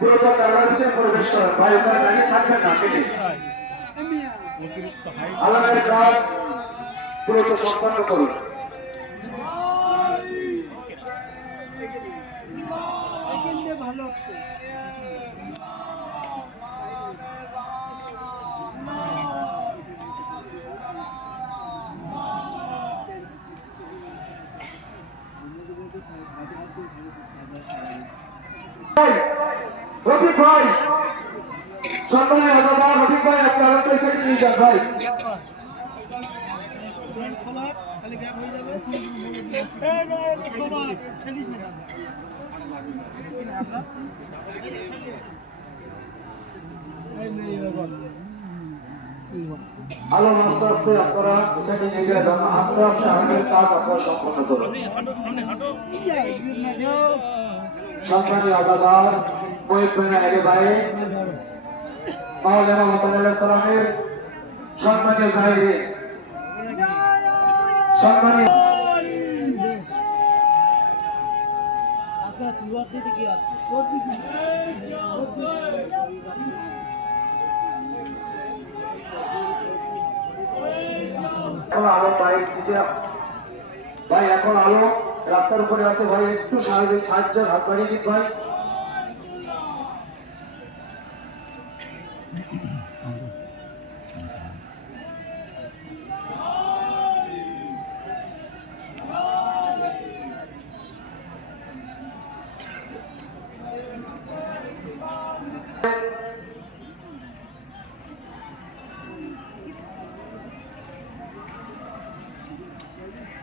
পুরোটা কারণের ভিতরে প্রবেশ করেন ভাই ওখানে দাঁড়িয়ে থাকবেন না কেটে আল্লাহের কাজ পুরোটা সম্পন্ন করুন ভালো রফিক ভাই সম্মানীয় আদালত রফিক ভাই আপনারা পয়সা নিয়ে যান ভাই আলো আস্তে আস্তে আপনারা এখানে নিয়ে যান আস্তে আস্তে আমাদের কাজ আপনারা সম্পন্ন করুন সম্মানীয় আদালত মহিত আগে ভাই মাওলানা মুহাম্মদ সালামের সম্মানীয় ভাইরে সম্মানীয় আলো বাইক দিতে ভাই এখন আলো রাস্তার উপরে আছে ভাই একটু সাহায্য হাত বাড়িয়ে দিন ভাই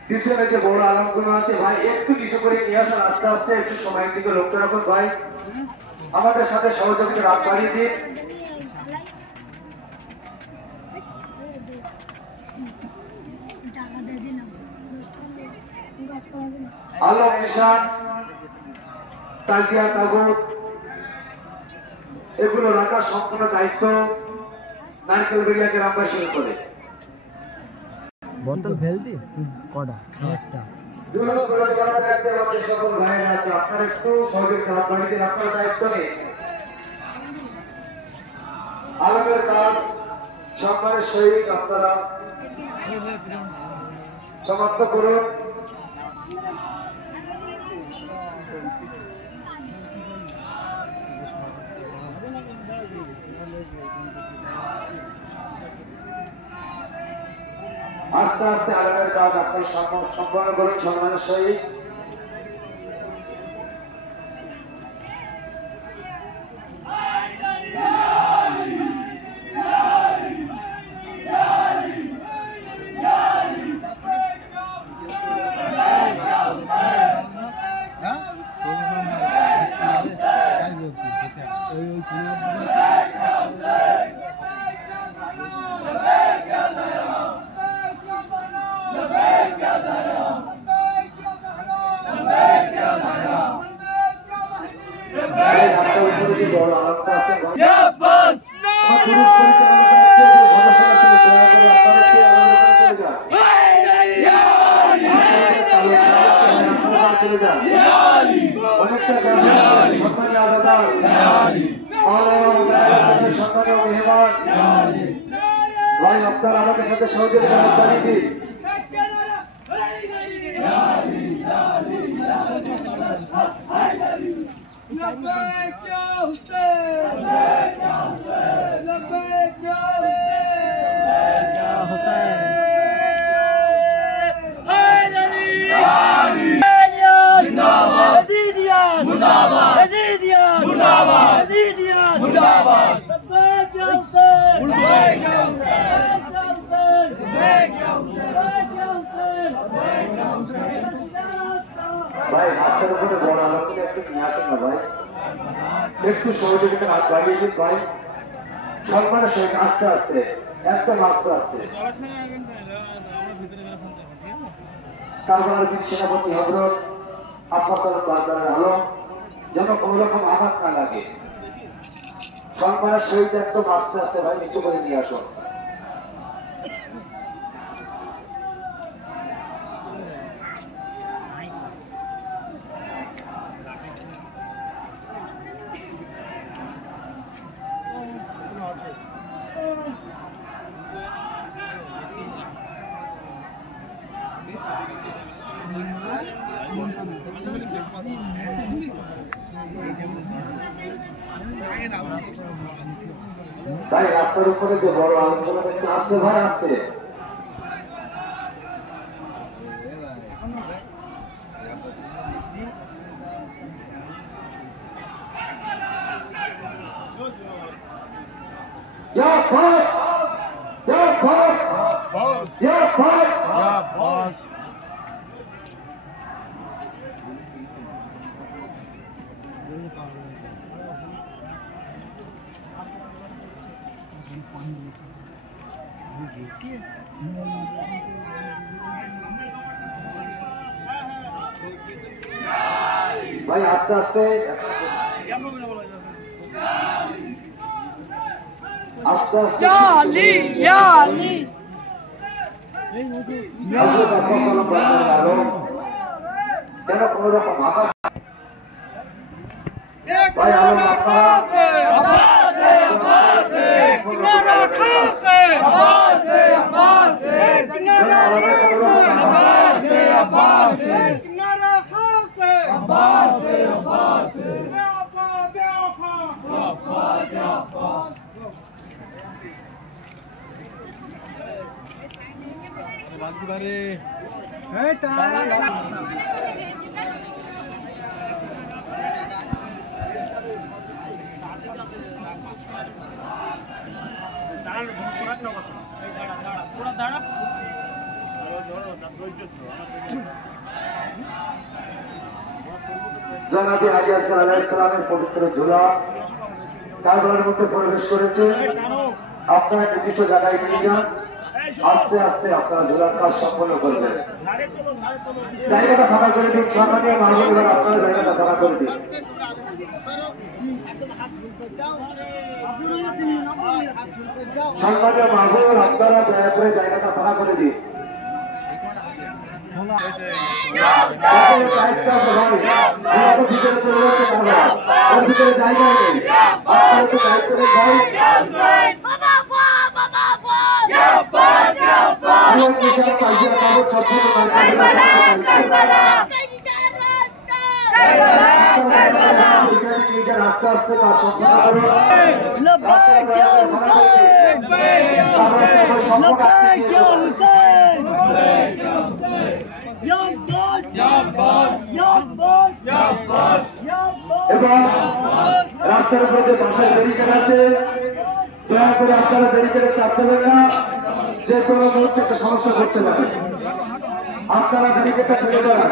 পিছনে যে বড় আলমগুলো আছে ভাই একটু কিছু করে নিয়ে আসুন আস্তে আস্তে একটু সময়ের দিকে লক্ষ্য রাখুন ভাই আমাদের সাথে সহযোগিতা রাত বাড়িয়ে দিন আলম নিশান তাজিয়া কাগজ এগুলো রাখার সম্পূর্ণ দায়িত্ব নারকেল বেরিয়া গ্রামবাসী করে বোতল ফেলছি কটা একটা আপনার একটু সহযোগিতা বাড়িতে আপনার দায়িত্ব নেই আলমের কাজ সম্মানের সহিত আপনারা সমাপ্ত করুন আস্তে আস্তে আলমের কাজ আপনি সম্পন্ন করুন সম্মানের সহিত ভাই আপনারা আমাদের সাথে সহযোগিতা জানিয়ে ভাই হাতের উপরে বড় আলোকে একটু নিয়ে আসুন না ভাই একটু সহযোগিতা হাত বাড়িয়ে দিন ভাই সম্মানের সহিত আস্তে আস্তে একদম আস্তে আস্তে কারবালার সেনাপতি হজরত আব্বাস বাজারের আলম যেন কোন রকম আঘাত না লাগে সম্মানের সহিত একদম আস্তে আস্তে ভাই নিচু করে নিয়ে আসুন তাই রাস্তার উপরে যে বড় আলোচনা করছে আসছে ভাই আসছে ভাই আস্তে আস্তে আস্তে কেন কোন রকম আকাশ ভাই জনাবি হাজি আসসালাম আলাইহিস সালামের পবিত্র ঝোলা কারবারের মধ্যে প্রবেশ করেছে। আপনারা কিছু জায়গায় নিয়ে যান, আস্তে আস্তে আপনারা ঝোলার কাজ সম্পন্ন করবেন। জায়গাটা ফাঁকা করে দিন, সম্মানীয় মাহবুব, এবার আপনারা জায়গাটা ফাঁকা করে দিন। সম্মানীয় মাহবুব, আপনারা দয়া করে জায়গাটা ফাঁকা করে দিন। ভিতরে জায়গা নেই, আপনারা তো দায়িত্ব আস্তে আস্তে এবং রাস্তার উপরে যে বাসায় ব্যারিকেড আছে, দয়া করে আপনারা ব্যারিকেডে চাপতে দেবেন না, যে কোনো মুহূর্তে একটা সমস্যা করতে পারে। আপনারা ব্যারিকেডটা ফেলে দেবেন।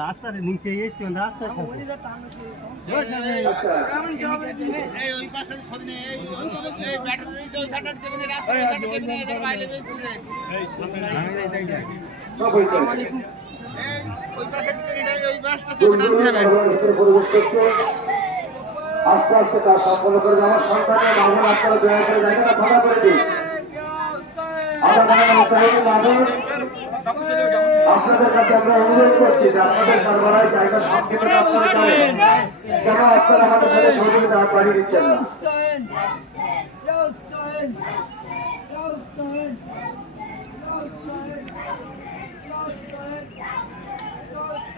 রাস্তার নিচে এসছে রাস্তা আস্তে আস্তে কাজ সম্পন্ন করে আমার সন্তানের মামুন আপনারা দয়া করে জায়গাটা ফাঁকা করে দিন। আপনাদের কাছে আমরা অনুরোধ করছি যে আপনাদের সরবরাহ জায়গা সংক্ষেপে কেন আপনারা আমাদের সাথে সহযোগিতা বাড়িয়ে দিচ্ছেন না।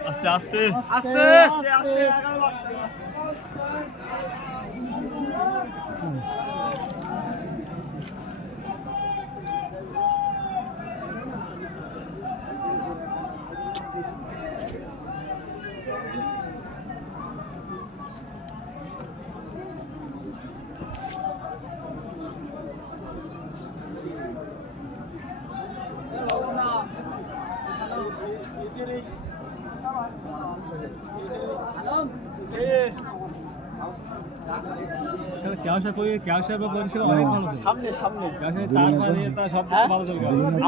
আস্তে আস্তে আস্তে আস্তে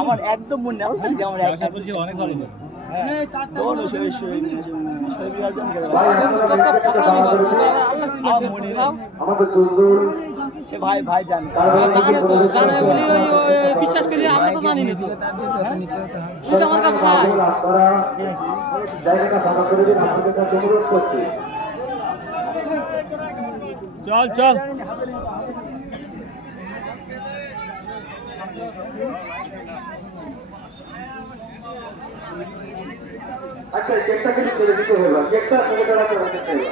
আমার একদম মনে অনেক ভালো আমাদের সে ভাই ভাই জানে বিশ্বাস করি আমরা তো জানি না আপনারা জায়গাটা ফাঁকা করে দিন, আপনাদের কাছে অনুরোধ করছি। চল চল আচ্ছা, কেকটা কিন্তু ছেড়ে দিতে হবে, কেকটা ছেড়ে দেওয়া হতে চাইবা।